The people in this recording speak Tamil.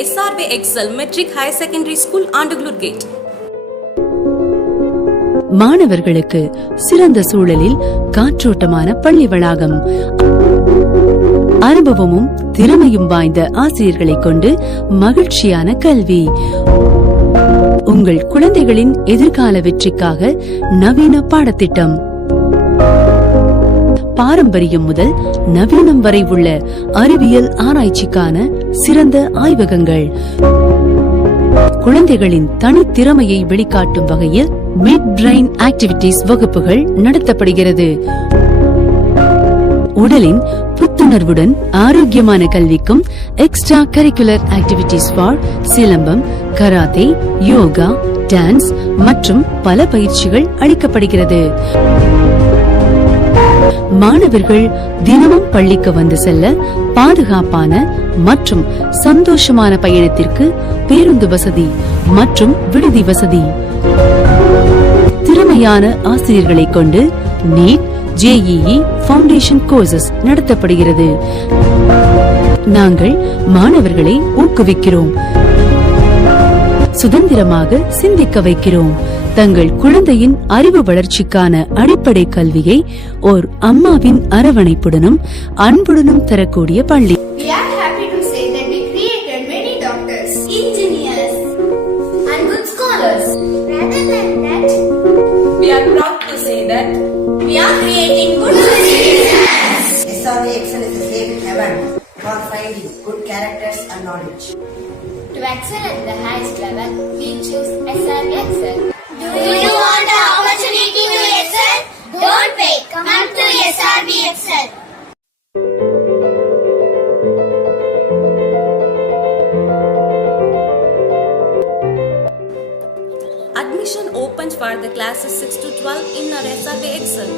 SRB Excel Metric Higher Secondary School, Andaglur Gate. மாணவர்களுக்கு சிறந்த சூழலில் காற்றோட்டமான பள்ளி வளாகம், அனுபவமும் திறமையும் வாய்ந்த ஆசிரியர்களை கொண்டு மகிழ்ச்சியான கல்வி. உங்கள் குழந்தைகளின் எதிர்கால வெற்றிக்காக நவீன பாடத்திட்டம். பாரம்பரியம் முதல் நவீனம் வரை உள்ள அறிவியல் ஆராய்ச்சிக்கான சிறந்த ஆய்வகங்கள். குழந்தைகளின் தனித்திறமையை வெளிக்காட்டும் வகையில் மிட் பிரெயின் ஆக்டிவிட்டிஸ் வகுப்புகள் நடத்தப்படுகிறது. உடலின் புத்துணர்வுடன் ஆரோக்கியமான கல்விக்கும் extra curricular activities for silambam, karate, yoga, dance மற்றும் பல பயிற்சிகள் அளிக்கப்படுகிறது. மாணவர்கள் தினமும் பள்ளிக்கு வந்து செல்ல பாதுகாப்பான மற்றும் சந்தோஷமான பயணத்திற்கு பேருந்து வசதி மற்றும் விடுதி வசதி. திறமையான ஆசிரியர்களை கொண்டு நீட், JEE ஃபவுண்டேஷன் கோர்சஸ் நடத்தப்படுகிறது. நாங்கள் மாணவர்களை ஊக்குவிக்கிறோம், சுதந்திரமாக சிந்திக்க வைக்கிறோம். தங்கள் குழந்தையின் அறிவு வளர்ச்சிக்கான அடிப்படை கல்வியை ஓர் அம்மாவின் அரவணைப்புடனும் அன்புடனும் தரக்கூடிய பள்ளி. We are happy to say that we created many doctors, engineers and good scholars. Rather than that, We are proud to say that we are creating good citizens. SRB Excel is a safe haven for finding good characters and knowledge. To excel at the highest level, we choose SRB Excel. Do you want the opportunity to excel? Don't wait. Come to SRB Excel. admission opens for the classes 6 to 12 in our SRB Excel.